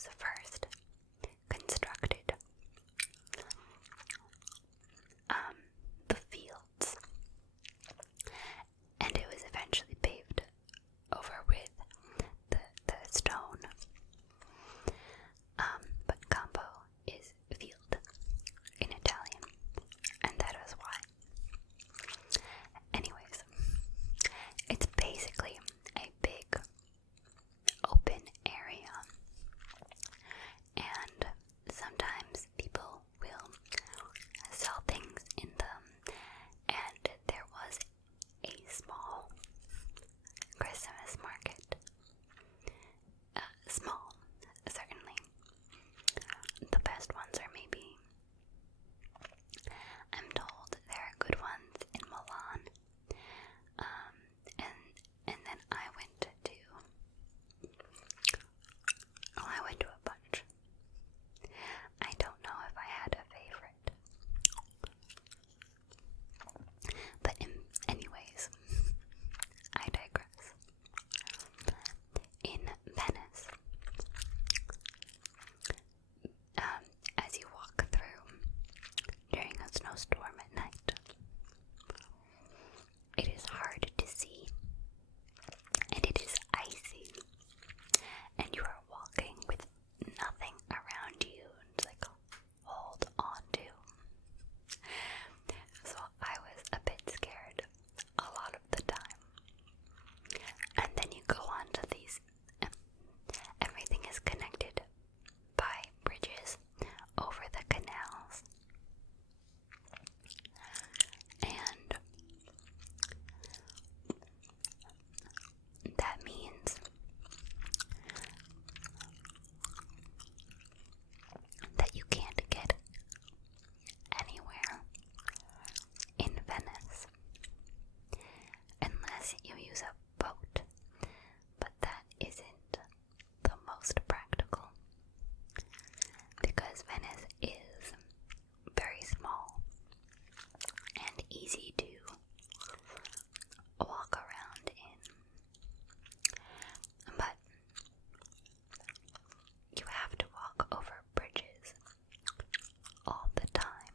was first constructed, the fields, and it was eventually paved over with the stone. But campo is field in Italian, and that is why. Anyways, it's basically a big open area, and sometimes people will sell things in them, and there was a small Christmas market. Small, certainly. The best ones are maybe, I'm told there are good ones in Milan. And then I went to a bunch. I don't know if I had a favorite. But anyways, I digress. In Venice, as you walk through during a snowstorm at night, it is hard to see, and it is icy, and you are walking with nothing around you to hold on to. So I was a bit scared a lot of the time. And then you go on to these, everything is connected by bridges over the canals. And that means that you can't get anywhere in Venice unless you use a boat, but that isn't the most practical because Venice is very small and easy to walk around in, but you have to walk over bridges all the time,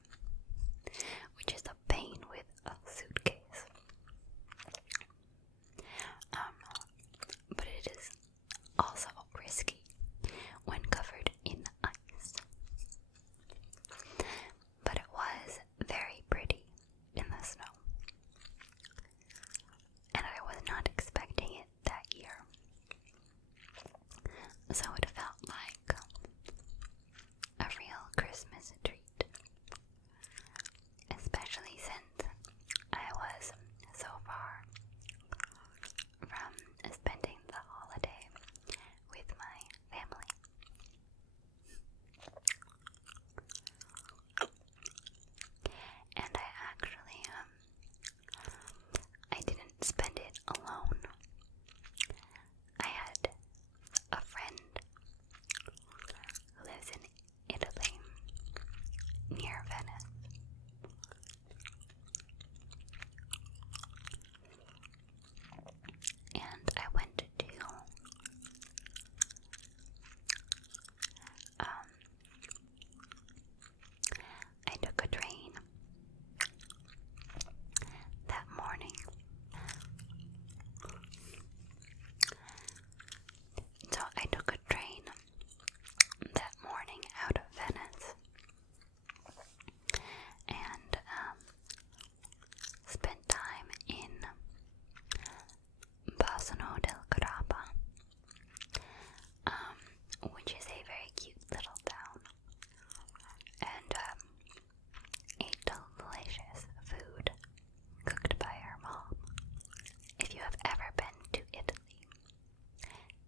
which is a pain with a suitcase. But it is also risky when covered in ice. But it was very pretty in the snow, and I was not expecting it that year. So it felt like a real Christmas treat, especially since I was so far from spending the holiday with my family. And I actually, I didn't spend it alone. I had a friend who lives in Italy, near Venice. And I went to I took a train that morning. So I took a train that morning out of Venice and spent time in Bassano del Grappa, which is a very cute little town, and ate delicious food cooked by her mom. If you have ever been to Italy,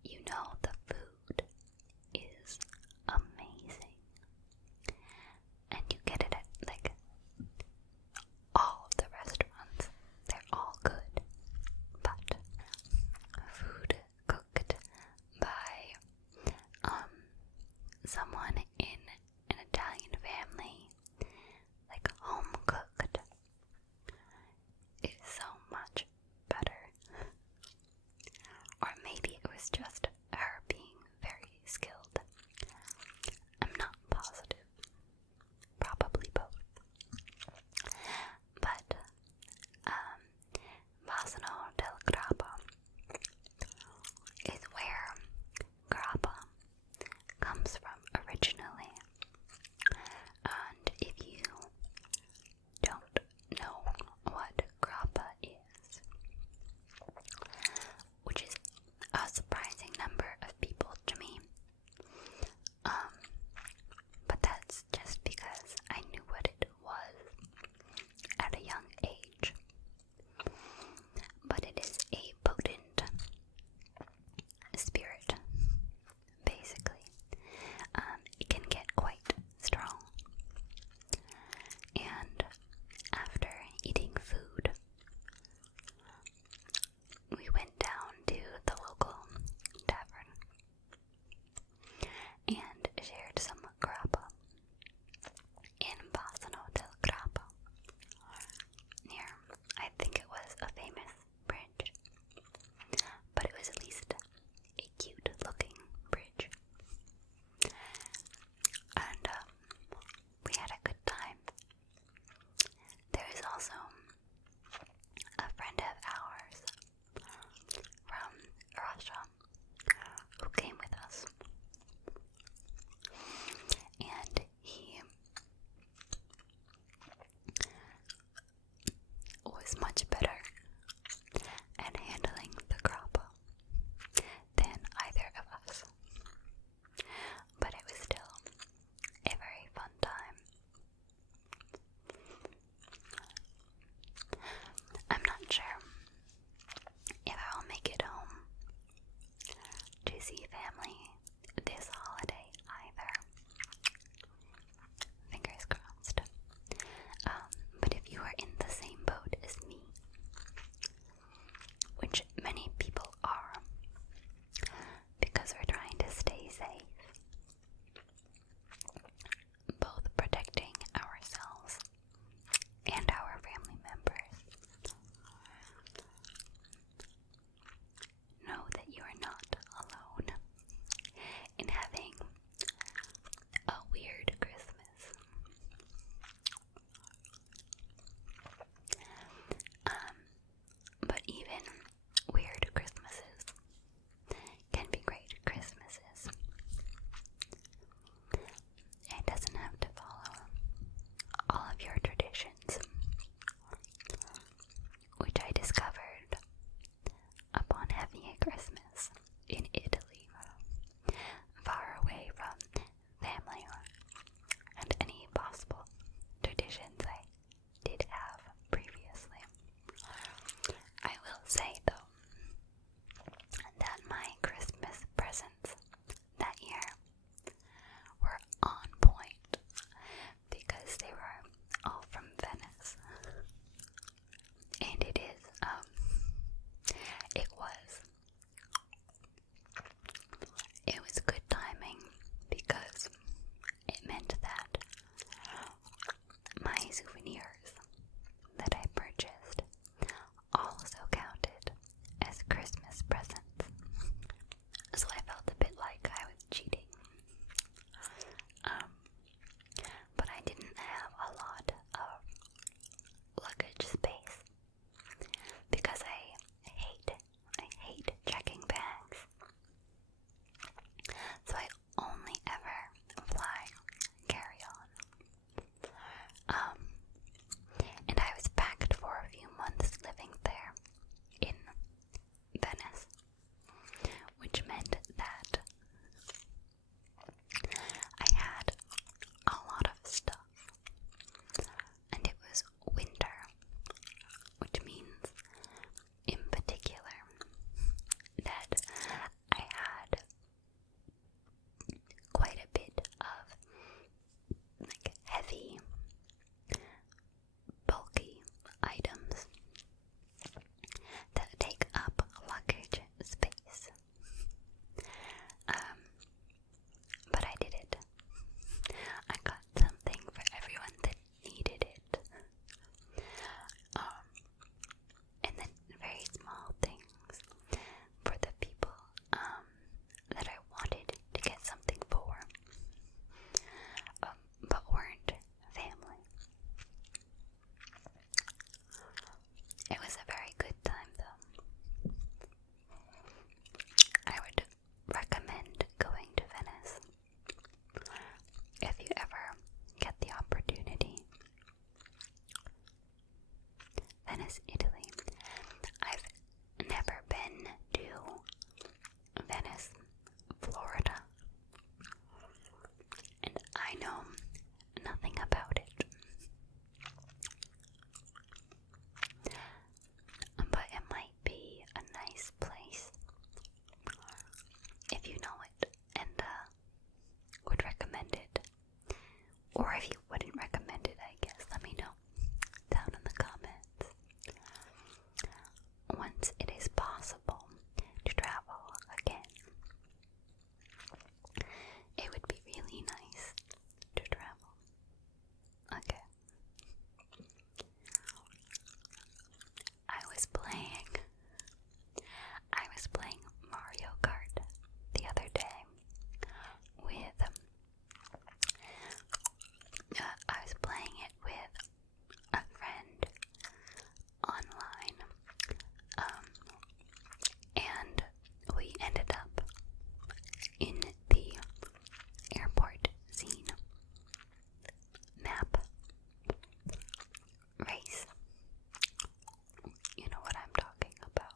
you know the food is amazing, and you get it at all of the restaurants. They're all good, but food cooked by someone in an Italian family, home cooked, is so much better. Or maybe it was just her being very skilled Or if you wouldn't recommend it, I guess, let me know down in the comments. Once it is possible to travel again, it would be really nice to travel. Okay. I was playing Mario Kart the other day with I was playing it with a friend online, and we ended up in the airport scene map race. You know what I'm talking about.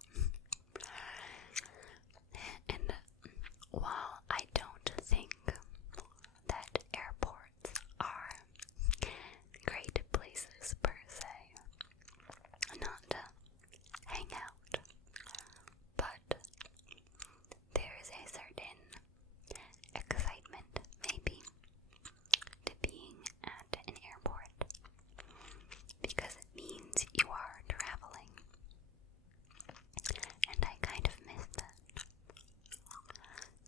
And while I don't think that airports are great places per se, not to hang out, but there is a certain excitement maybe to being at an airport because it means you are traveling, and I kind of miss that.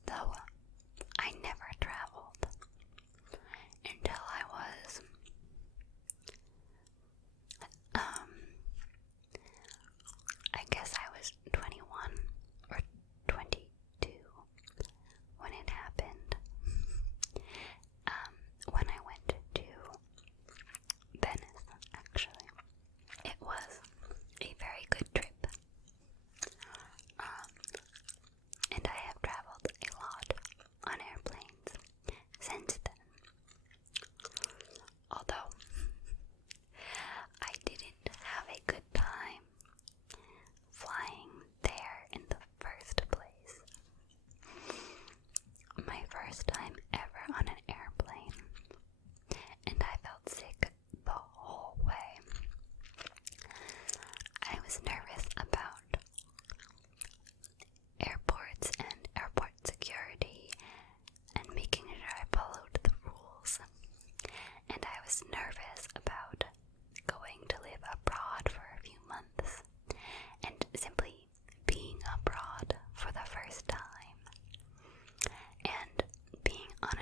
Though I never traveled until I was I guess I was 21 or 22 when it happened. When I went to Venice, actually. It was a very good trip. And I have traveled a lot on airplanes since then. Although I didn't have a good time flying there in the first place. My first time ever on an airplane, and I felt sick the whole way. I was nervous about airports and airport security and making sure I followed the rules. And I was nervous about going to live abroad for a few months and simply being abroad for the first time and being on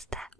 does that